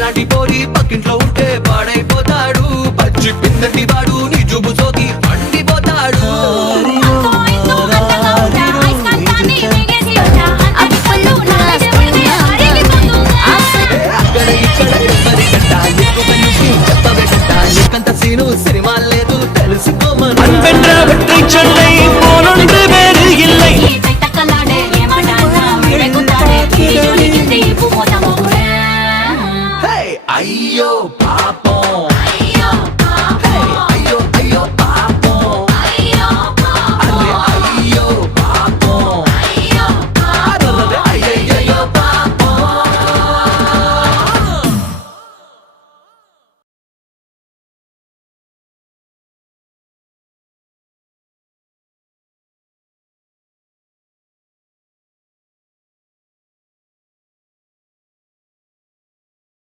నీలాంటి పోరి పక్కింట్లో ఉంటే పాడైపోతాడు పచ్చి పిందటి వాడు నీ జుబు సోకి పండిపోతాడు అక్కడ ఇక్కడ ఎవరి గట్ట ఎక్కువ చెప్పబెట్ట ఎక్కంత సీను సినిమా లేదు తెలుసుకోమను అయ్యో పాప